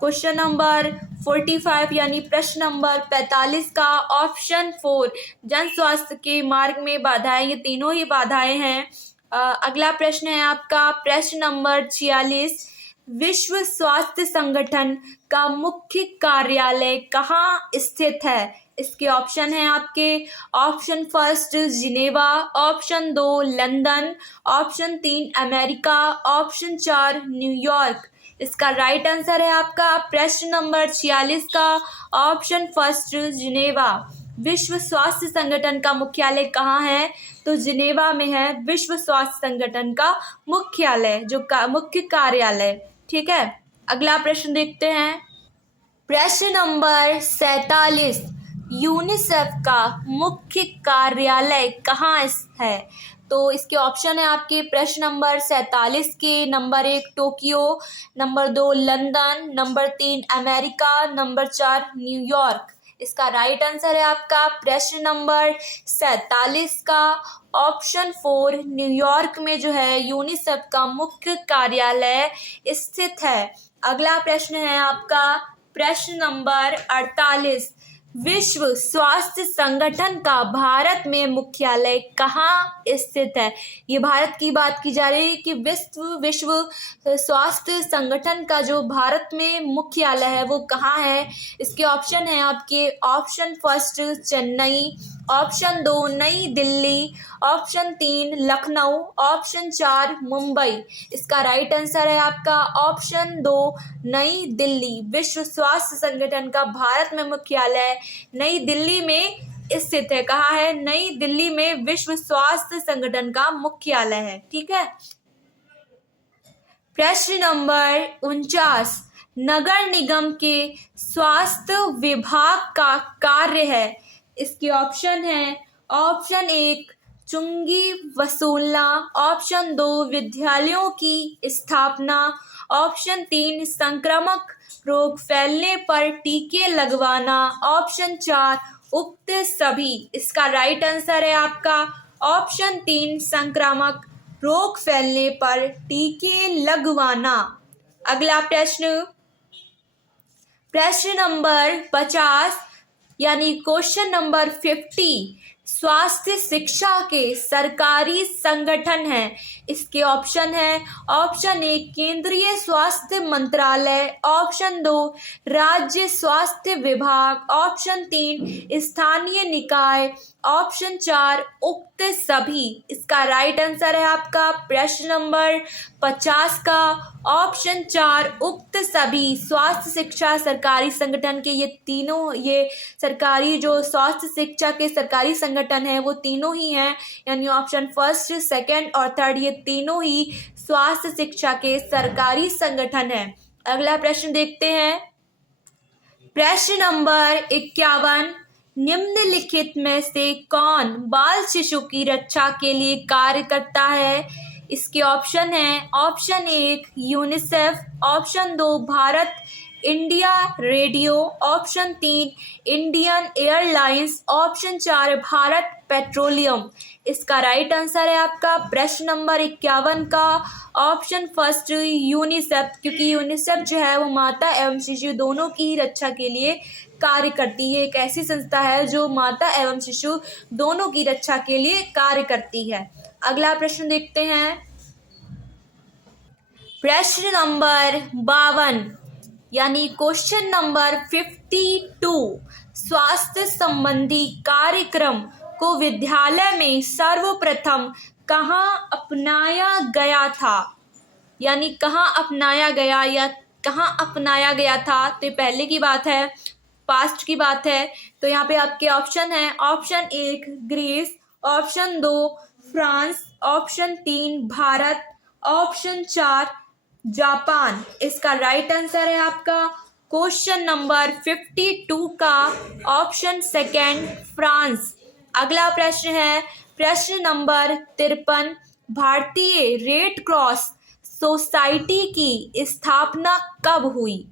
क्वेश्चन नंबर 45 यानी प्रश्न नंबर 45 का ऑप्शन 4 जन स्वास्थ्य के मार्ग में बाधाएं, ये तीनों ही बाधाएं हैं। अगला प्रश्न है आपका प्रश्न नंबर 46, विश्व स्वास्थ्य संगठन का मुख्य कार्यालय कहाँ स्थित है? इसके ऑप्शन है आपके, option first Geneva, option 2 London, option 3 America, option 4 New York. इसका राइट आंसर है आपका प्रश्न नंबर 46 का ऑप्शन फर्स्ट जिनेवा। विश्व स्वास्थ्य संगठन का मुख्यालय कहाँ है? तो जिनेवा में है विश्व स्वास्थ्य संगठन का मुख्यालय, जो मुख्य कार्यालय। ठीक है, अगला प्रश्न देखते हैं, प्रश्न नंबर 47, यूनिसेफ का मुख्य कार्यालय कहाँ है? तो इसके ऑप्शन है आपके प्रश्न नंबर 47 के। Number 1 Tokyo, number 2 London, number 3 America, number 4 New York. इसका राइट आंसर है आपका प्रश्न नंबर 47 का ऑप्शन 4 न्यूयॉर्क में जो है यूनिसेफ का मुख्य कार्यालय स्थित है। अगला प्रश्न है आपका प्रश्न नंबर 48। विश्व स्वास्थ्य संगठन का भारत में मुख्यालय कहाँ स्थित है? ये भारत की बात की जा रही है कि विश्व स्वास्थ्य संगठन का जो भारत में मुख्यालय है वो कहाँ है। इसके ऑप्शन है आपके ऑप्शन फर्स्ट चेन्नई, ऑप्शन 2 नई दिल्ली, ऑप्शन 3 लखनऊ, ऑप्शन 4 मुंबई। इसका राइट आंसर है आपका ऑप्शन 2 नई दिल्ली। विश्व स्वास्थ्य संगठन का भारत में मुख्यालय नई दिल्ली में स्थित है। कहाँ है? नई दिल्ली में विश्व स्वास्थ्य संगठन का मुख्यालय है। ठीक है। प्रश्न नंबर 49। नगर निगम के स्वास्थ्य विभाग का कार्य है। इसके ऑप्शन है ऑप्शन 1 चुंगी वसूलना, ऑप्शन 2 विद्यालयों की स्थापना, ऑप्शन 3 संक्रामक रोग फैलने पर टीके लगवाना, ऑप्शन 4 उक्त सभी। इसका राइट आंसर है आपका ऑप्शन 3 संक्रामक रोग फैलने पर टीके लगवाना। अगला प्रश्न प्रश्न नंबर 50 यानी क्वेश्चन नंबर 50। स्वास्थ्य शिक्षा के सरकारी संगठन है। इसके ऑप्शन है ऑप्शन 1 केंद्रीय स्वास्थ्य मंत्रालय, ऑप्शन 2 राज्य स्वास्थ्य विभाग, ऑप्शन 3 स्थानीय निकाय, ऑप्शन 4 उक्त सभी। इसका राइट आंसर है आपका प्रश्न नंबर 50 का ऑप्शन 4 उक्त सभी। स्वास्थ्य शिक्षा सरकारी संगठन के ये तीनों, ये सरकारी जो स्वास्थ्य शिक्षा के सरकारी संगठन है वो तीनों ही हैं, यानी ऑप्शन फर्स्ट, सेकंड और थर्ड ये तीनों ही स्वास्थ्य शिक्षा के सरकारी संगठन है। अगला प्रश्न देखते हैं। प्रश्न नंबर 51। निम्नलिखित में से कौन बाल शिशु की रक्षा के लिए कार्य करता है? इसके ऑप्शन है option 1 UNICEF, option 2 Bharat India radio, option 3 Indian airlines, option 4 Bharat petroleum. इसका राइट आंसर है आपका प्रश्न नंबर 51 का ऑप्शन फर्स्ट यूनिसेफ, क्योंकि यूनिसेफ जो है वो माता एवं शिशु दोनों की ही रक्षा के लिए कार्य करती है। एक ऐसी संस्था है जो माता एवं शिशु दोनों की रक्षा के लिए कार्य करती है। अगला प्रश्न देखते हैं। प्रश्न नंबर 52 यानी क्वेश्चन नंबर 52। स्वास्थ्य संबंधी कार्यक्रम को विद्यालय में सर्वप्रथम कहाँ अपनाया गया था? यानी कहाँ अपनाया गया या कहाँ अपनाया गया था? तो पहले की बात है, पास्ट की बात है। तो यहाँ पे आपके ऑप्शन है option 1 Greece, option 2 France, option 3 Bharat, option 4 Japan. इसका राइट आंसर है आपका क्वेश्चन नंबर 52 का ऑप्शन सेकंड फ्रांस। अगला प्रश्न है प्रश्न नंबर 53। भारतीय रेड क्रॉस सोसाइटी की स्थापना कब हुई?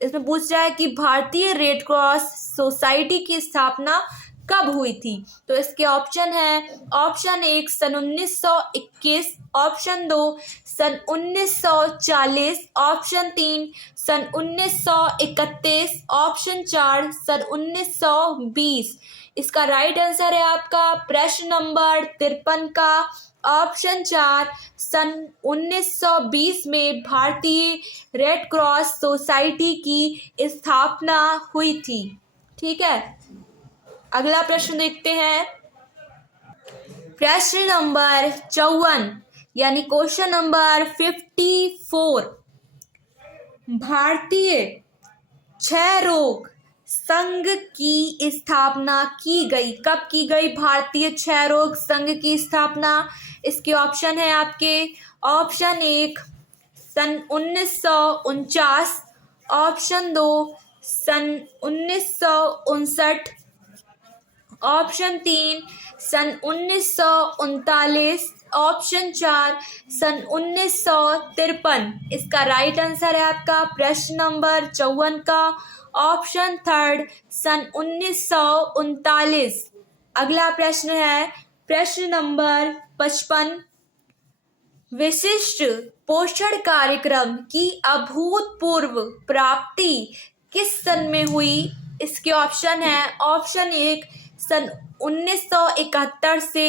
इसमें पूछ रहा है कि भारतीय रेड क्रॉस सोसाइटी की स्थापना कब हुई थी? तो इसके ऑप्शन है ऑप्शन 1 सन 1921, ऑप्शन 2 सन 1940, ऑप्शन 3 सन 1931, ऑप्शन 4 सन 1920। इसका राइट आंसर है आपका प्रश्न नंबर 53 का ऑप्शन 4 सन 1920 में भारतीय रेड क्रॉस सोसाइटी की स्थापना हुई थी। ठीक है। अगला प्रश्न देखते हैं। प्रश्न नंबर 54 यानी क्वेश्चन नंबर 54। भारतीय क्षय रोग संघ की स्थापना की गई। कब की गई भारतीय क्षय रोग संघ की स्थापना? इसके ऑप्शन है आपके ऑप्शन 1 सन 1949, ऑप्शन 2 सन 1959, ऑप्शन 3 सन 1939, ऑप्शन 4 सन 1953। इसका राइट आंसर है आपका प्रश्न नंबर 54 का ऑप्शन 3 सन 1939। अगला प्रश्न है प्रश्न नंबर 55। विशिष्ट पोषण कार्यक्रम की अभूतपूर्व प्राप्ति किस सन में हुई? इसके ऑप्शन है ऑप्शन 1 सन 1971 से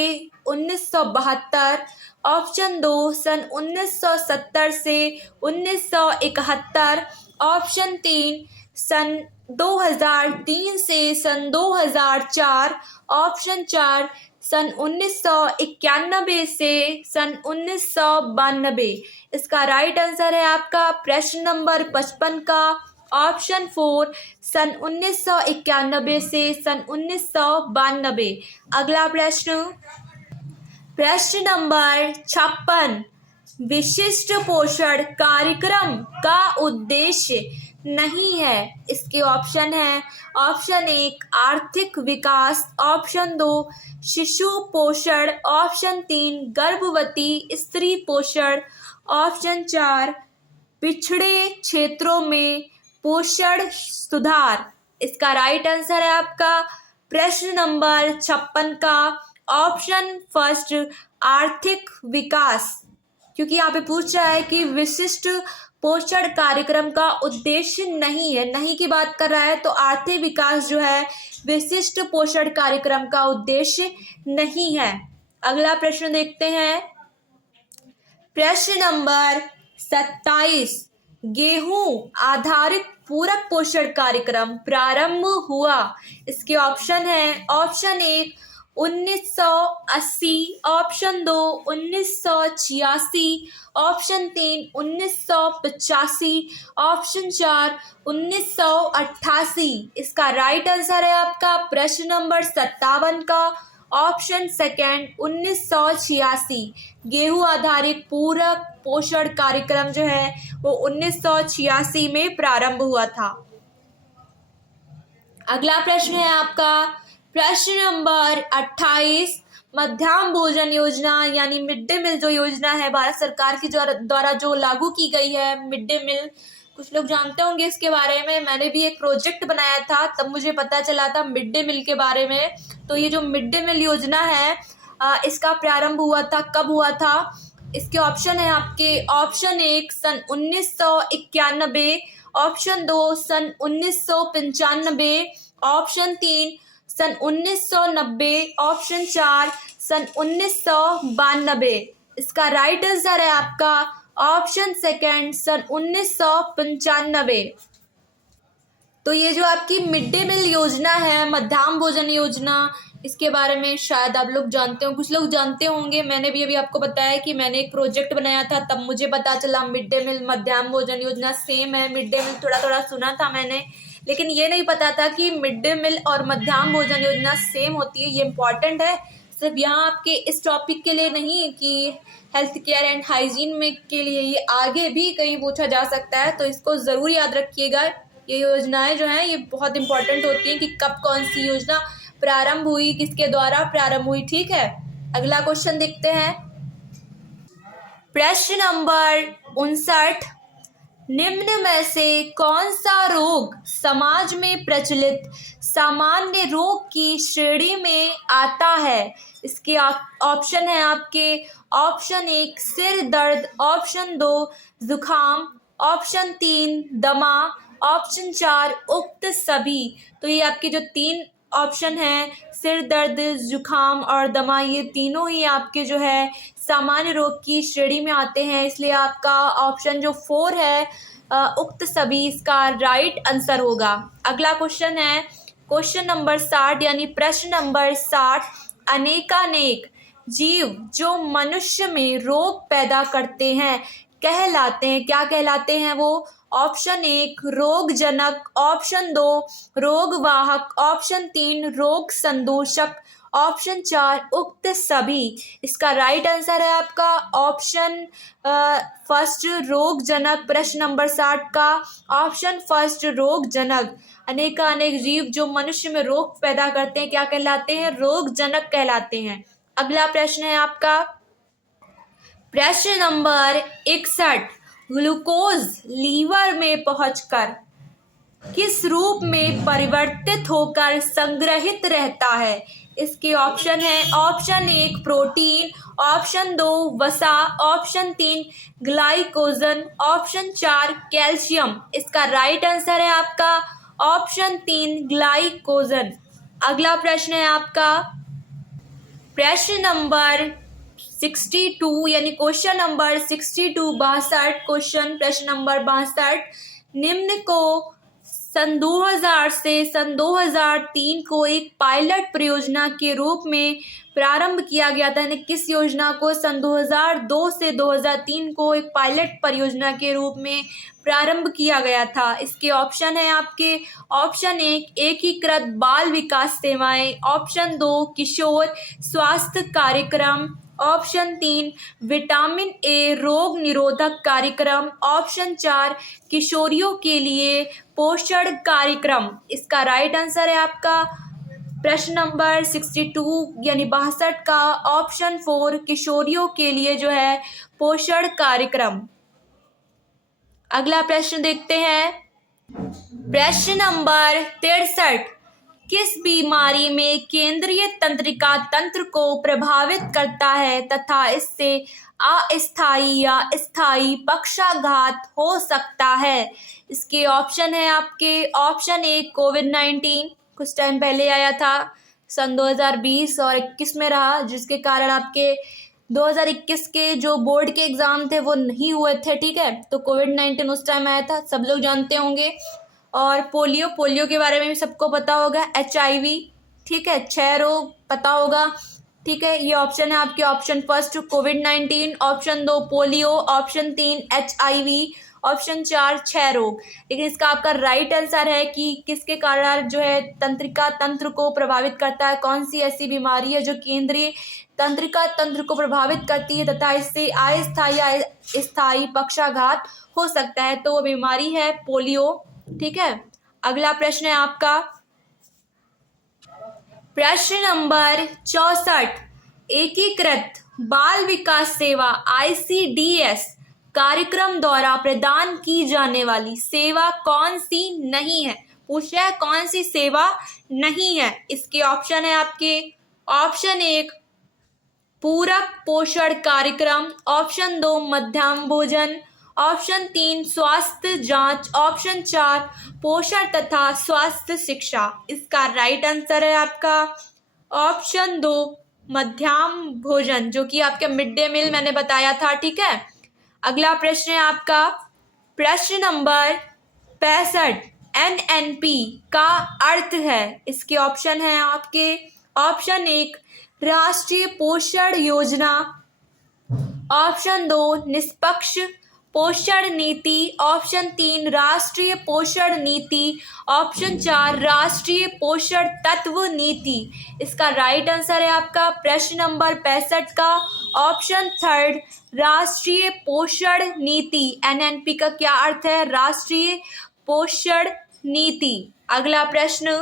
1972, ऑप्शन 2 सन 1970 से 1971, ऑप्शन 3 सन 2003 से सन 2004, ऑप्शन 4 सन 1991 से सन 1992। इसका राइट आंसर है आपका प्रश्न नंबर 55 का ऑप्शन 4 सन 1991 से सन 1992। अगला प्रश्न प्रश्न नंबर 56। विशिष्ट पोषण कार्यक्रम का उद्देश्य नहीं है। इसके ऑप्शन है ऑप्शन 1 आर्थिक विकास, ऑप्शन 2 शिशु पोषण, ऑप्शन 3 गर्भवती स्त्री पोषण, ऑप्शन 4 पिछड़े क्षेत्रों में पोषण सुधार। इसका राइट आंसर है आपका प्रश्न नंबर 56 का ऑप्शन फर्स्ट आर्थिक विकास, क्योंकि यहाँ पे पूछ रहा है कि विशिष्ट पोषण कार्यक्रम का उद्देश्य नहीं है, नहीं की बात कर रहा है, तो आर्थिक विकास जो है विशिष्ट पोषण कार्यक्रम का उद्देश्य नहीं है। अगला प्रश्न देखते हैं प्रश्न नंबर 27। गेहूं आधारित पूरक पोषण कार्यक्रम प्रारंभ हुआ। इसके ऑप्शन है ऑप्शन 1 1980, ऑप्शन 2 1986, ऑप्शन 3 1985, ऑप्शन 4 1988। इसका राइट आंसर है आपका प्रश्न नंबर 57 का ऑप्शन सेकेंड 1986। गेहूं आधारित पूरक पोषण कार्यक्रम जो है वो 1986 में प्रारंभ हुआ था। अगला प्रश्न है आपका प्रश्न नंबर 28। मध्याह्न भोजन योजना यानी मिड डे मील जो योजना है भारत सरकार की द्वारा जो लागू की गई है मिड डे मील, कुछ लोग जानते होंगे इसके बारे में। मैंने भी एक प्रोजेक्ट बनाया था, तब मुझे पता चला था मिड डे मील के बारे में। तो ये जो मिड डे मील योजना है इसका प्रारंभ हुआ था, कब हुआ था? इसके ऑप्शन है आपके ऑप्शन 1 सन 1991, ऑप्शन 2 सन 1995, ऑप्शन 3 सन 1990, ऑप्शन 4 सन 1992। इसका राइट आंसर है आपका ऑप्शन सेकेंड सन 1995। तो ये जो आपकी मिड डे मील योजना है, मध्याह्न भोजन योजना, इसके बारे में शायद आप लोग जानते हो, कुछ लोग जानते होंगे। मैंने भी अभी आपको बताया कि मैंने एक प्रोजेक्ट बनाया था, तब मुझे पता चला मिड डे मील मध्याह्न भोजन योजना सेम है। मिड डे मील थोड़ा थोड़ा सुना था मैंने, लेकिन ये नहीं पता था कि मिड डे मील और मध्याह्न भोजन योजना सेम होती है। ये इम्पॉर्टेंट है, सिर्फ यहाँ आपके इस टॉपिक के लिए नहीं कि हेल्थ केयर एंड हाइजीन में के लिए, ये आगे भी कहीं पूछा जा सकता है, तो इसको ज़रूर याद रखिएगा। ये योजनाएं जो हैं ये बहुत इंपॉर्टेंट होती हैं कि कब कौन सी योजना प्रारंभ हुई, किसके द्वारा प्रारंभ हुई। ठीक है, अगला क्वेश्चन देखते हैं प्रश्न नंबर 59। निम्न में से कौन सा रोग समाज में प्रचलित सामान्य रोग की श्रेणी में आता है? इसके ऑप्शन है आपके ऑप्शन 1 सिर दर्द, ऑप्शन 2 जुखाम, ऑप्शन 3 दमा, ऑप्शन 4 उक्त सभी। तो ये आपके जो 3 ऑप्शन हैं, सिर दर्द, जुखाम और दमा, ये तीनों ही आपके जो है सामान्य रोग की श्रेणी में आते हैं, इसलिए आपका ऑप्शन जो 4 है उक्त सभी, इसका राइट आंसर होगा। अगला क्वेश्चन है क्वेश्चन नंबर 60 यानी प्रश्न नंबर 60। अनेकानेक जीव जो मनुष्य में रोग पैदा करते हैं कहलाते हैं, क्या कहलाते हैं वो? ऑप्शन 1 रोगजनक, ऑप्शन 2 रोगवाहक, ऑप्शन 3 रोग संदूषक, ऑप्शन 4 उक्त सभी। इसका राइट आंसर है आपका ऑप्शन फर्स्ट रोगजनक। प्रश्न नंबर 60 का ऑप्शन फर्स्ट रोगजनक। अनेकानेक जीव जो मनुष्य में रोग पैदा करते हैं क्या कहलाते हैं? रोगजनक कहलाते हैं। अगला प्रश्न है आपका प्रश्न नंबर 61। ग्लूकोज लीवर में पहुंचकर किस रूप में परिवर्तित होकर संग्रहित रहता है? इसके ऑप्शन है ऑप्शन 1 प्रोटीन, ऑप्शन 2 वसा, ऑप्शन 3 ग्लाइकोजन, ऑप्शन 4 कैल्शियम। इसका राइट आंसर है आपका ऑप्शन 3 ग्लाइकोजन। अगला प्रश्न है आपका प्रश्न नंबर 62 यानी क्वेश्चन नंबर 62 62 क्वेश्चन प्रश्न नंबर 62। निम्न को सन 2000 से सन 2003 को एक पायलट परियोजना के रूप में प्रारंभ किया गया था। यानी किस योजना को सन 2002 से 2003 को एक पायलट परियोजना के रूप में प्रारंभ किया गया था? इसके ऑप्शन है आपके ऑप्शन 1 एकीकृत बाल विकास सेवाएं, ऑप्शन 2 किशोर स्वास्थ्य कार्यक्रम, ऑप्शन 3 विटामिन ए रोग निरोधक कार्यक्रम, ऑप्शन 4 किशोरियों के लिए पोषण कार्यक्रम। इसका राइट आंसर है आपका प्रश्न नंबर 62 यानी 62 का ऑप्शन 4 किशोरियों के लिए जो है पोषण कार्यक्रम। अगला प्रश्न देखते हैं प्रश्न नंबर 63। किस बीमारी में केंद्रीय तंत्रिका तंत्र को प्रभावित करता है तथा इससे अस्थायी या स्थायी पक्षाघात हो सकता है? इसके ऑप्शन है आपके ऑप्शन 1 कोविड-19 कुछ टाइम पहले आया था सन 2020 और 21 में रहा, जिसके कारण आपके 2021 के जो बोर्ड के एग्जाम थे वो नहीं हुए थे। ठीक है, तो कोविड-19 उस टाइम आया था, सब लोग जानते होंगे। और पोलियो के बारे में भी सबको पता होगा। HIV, ठीक है, 6 रोग पता होगा। ठीक है, ये ऑप्शन है आपके option first Covid, option 2 polio, option 3 HIV, option 4 6 रोग। लेकिन इसका आपका राइट आंसर है कि किसके कारण जो है तंत्रिका तंत्र को प्रभावित करता है, कौन सी ऐसी बीमारी है जो केंद्रीय तंत्रिका तंत्र को प्रभावित करती है तथा इससे अस्थायी या स्थायी पक्षाघात हो सकता है, तो वो बीमारी है पोलियो। ठीक है, अगला प्रश्न है आपका प्रश्न नंबर 64। एकीकृत बाल विकास सेवा ICDS कार्यक्रम द्वारा प्रदान की जाने वाली सेवा कौन सी नहीं है? पूछ रहा है कौन सी सेवा नहीं है। इसके ऑप्शन है आपके ऑप्शन 1 पूरक पोषण कार्यक्रम, ऑप्शन 2 मध्याह्न भोजन, ऑप्शन 3 स्वास्थ्य जांच, ऑप्शन 4 पोषण तथा स्वास्थ्य शिक्षा। इसका राइट आंसर है आपका ऑप्शन 2 मध्याह्न भोजन, जो कि आपके मिड डे मील मैंने बताया था। ठीक है, अगला प्रश्न है आपका प्रश्न नंबर 65। NNP का अर्थ है? इसके ऑप्शन है आपके ऑप्शन 1 राष्ट्रीय पोषण योजना, ऑप्शन 2 निष्पक्ष पोषण नीति, ऑप्शन 3 राष्ट्रीय पोषण नीति, ऑप्शन 4 राष्ट्रीय पोषण तत्व नीति। इसका राइट आंसर है आपका प्रश्न नंबर 65 का ऑप्शन 3 राष्ट्रीय पोषण नीति। NNP का क्या अर्थ है? राष्ट्रीय पोषण नीति। अगला प्रश्न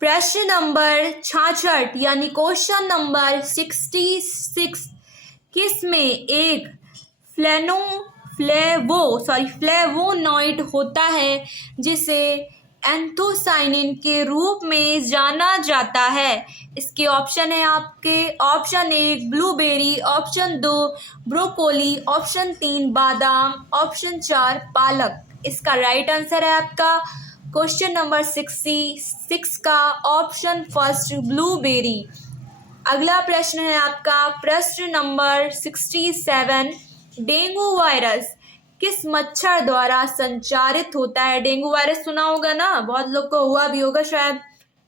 प्रश्न नंबर 66 यानी क्वेश्चन नंबर 66। किस में एक फ्लेवोनॉइड होता है जिसे एंथोसाइनिन के रूप में जाना जाता है? इसके ऑप्शन है आपके option 1 blueberry, option 2 broccoli, option 3 बादाम, ऑप्शन 4 पालक। इसका राइट आंसर है आपका क्वेश्चन नंबर 66 का ऑप्शन फर्स्ट ब्लूबेरी। अगला प्रश्न है आपका प्रश्न नंबर 67। डेंगू वायरस किस मच्छर द्वारा संचारित होता है? डेंगू वायरस सुना होगा ना, बहुत लोग को हुआ भी होगा शायद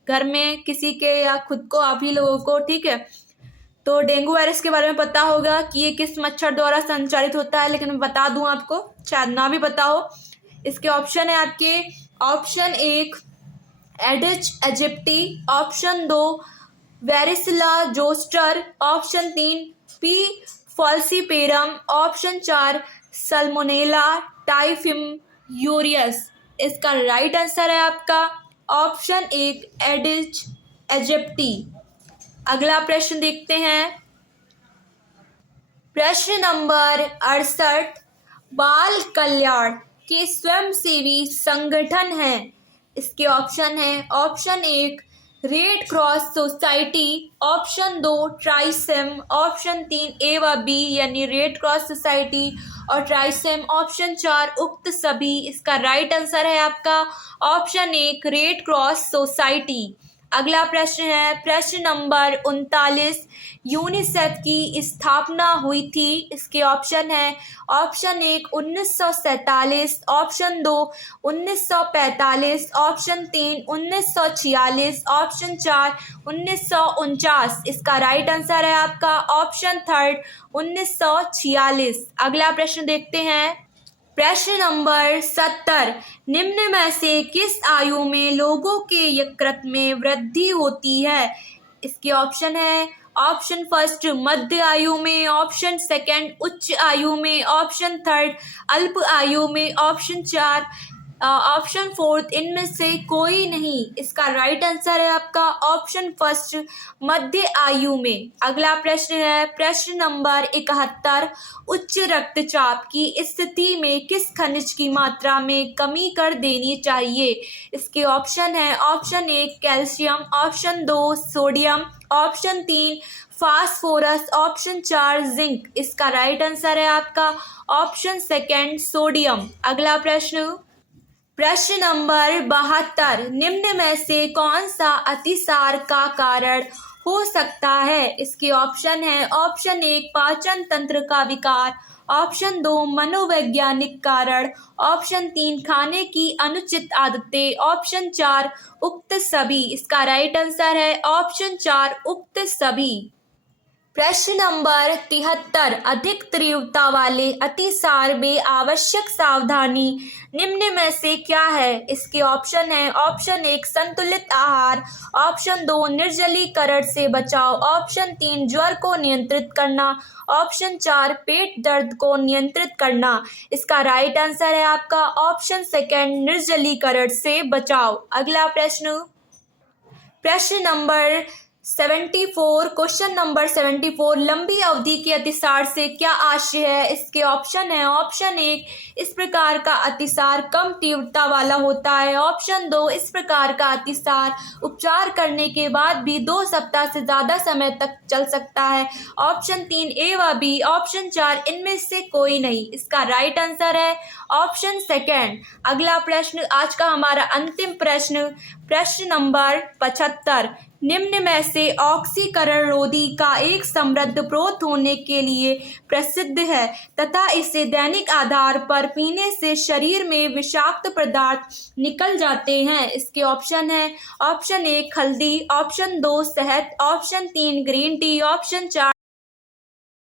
घर में किसी के या खुद को, आप ही लोगों को। ठीक है, तो डेंगू वायरस के बारे में पता होगा कि ये किस मच्छर द्वारा संचारित होता है, लेकिन मैं बता दूं आपको, शायद ना भी पता हो। इसके ऑप्शन है आपके option 1 Aedes aegypti, option 2 varicella zoster, option 3 P falciparum, option 4 salmonella typhimurium. इसका राइट आंसर है आपका ऑप्शन 1 एडिच इजिप्टी। अगला प्रश्न देखते हैं। प्रश्न नंबर 68, बाल कल्याण के स्वयंसेवी संगठन हैं। इसके ऑप्शन है option 1 red cross society, option 2 TRYSEM, option 3 A व बी यानी रेड क्रॉस सोसाइटी और ट्राइसेम, ऑप्शन 4 उक्त सभी। इसका राइट आंसर है आपका ऑप्शन 1 रेड क्रॉस सोसाइटी। अगला प्रश्न है प्रश्न नंबर 39, यूनिसेफ की स्थापना हुई थी। इसके ऑप्शन है ऑप्शन 1 1947, ऑप्शन 2 1945, ऑप्शन 3 1946, ऑप्शन 4 1949। इसका राइट आंसर है आपका ऑप्शन 3 1946। अगला प्रश्न देखते हैं। प्रश्न नंबर 70, निम्न में से किस आयु में लोगों के यकृत में वृद्धि होती है। इसके ऑप्शन है ऑप्शन फर्स्ट मध्य आयु में, ऑप्शन सेकंड उच्च आयु में, ऑप्शन थर्ड अल्प आयु में, ऑप्शन 4 ऑप्शन 4 इनमें से कोई नहीं। इसका राइट आंसर है आपका ऑप्शन फर्स्ट मध्य आयु में। अगला प्रश्न है प्रश्न नंबर 71, उच्च रक्तचाप की स्थिति में किस खनिज की मात्रा में कमी कर देनी चाहिए। इसके ऑप्शन है option 1 calcium, option 2 sodium, option 3 phosphorus, option 4 zinc. इसका राइट आंसर है आपका ऑप्शन सेकंड सोडियम। अगला प्रश्न नंबर 72, निम्न में से कौन सा अतिसार का कारण हो सकता है। इसके ऑप्शन है ऑप्शन 1 पाचन तंत्र का विकार, ऑप्शन 2 मनोवैज्ञानिक कारण, ऑप्शन 3 खाने की अनुचित आदतें, ऑप्शन 4 उक्त सभी। इसका राइट आंसर है ऑप्शन 4 उक्त सभी। प्रश्न नंबर 73, अधिक तीव्रता वाले अतिसार में आवश्यक सावधानी निम्न में से क्या है। इसके ऑप्शन है ऑप्शन 1 संतुलित आहार, ऑप्शन 2 निर्जलीकरण से बचाव, ऑप्शन 3 ज्वर को नियंत्रित करना, ऑप्शन 4 पेट दर्द को नियंत्रित करना। इसका राइट आंसर है आपका ऑप्शन सेकंड निर्जलीकरण से बचाव। अगला प्रश्न नंबर 74, क्वेश्चन नंबर 74, लंबी अवधि के अतिसार से क्या आशय है। इसके ऑप्शन है ऑप्शन 1 इस प्रकार का अतिसार कम तीव्रता वाला होता है, ऑप्शन 2 इस प्रकार का अतिसार उपचार करने के बाद भी 2 सप्ताह से ज़्यादा समय तक चल सकता है, ऑप्शन 3 ए व बी, ऑप्शन 4 इनमें से कोई नहीं। इसका राइट आंसर है ऑप्शन सेकेंड। अगला प्रश्न आज का हमारा अंतिम प्रश्न नंबर 75, निम्न में से ऑक्सीकरण रोधी का एक समृद्ध स्रोत होने के लिए प्रसिद्ध है तथा इसे दैनिक आधार पर पीने से शरीर में विषाक्त पदार्थ निकल जाते हैं। इसके ऑप्शन है ऑप्शन 1 हल्दी, ऑप्शन 2 शहद, ऑप्शन 3 ग्रीन टी, ऑप्शन 4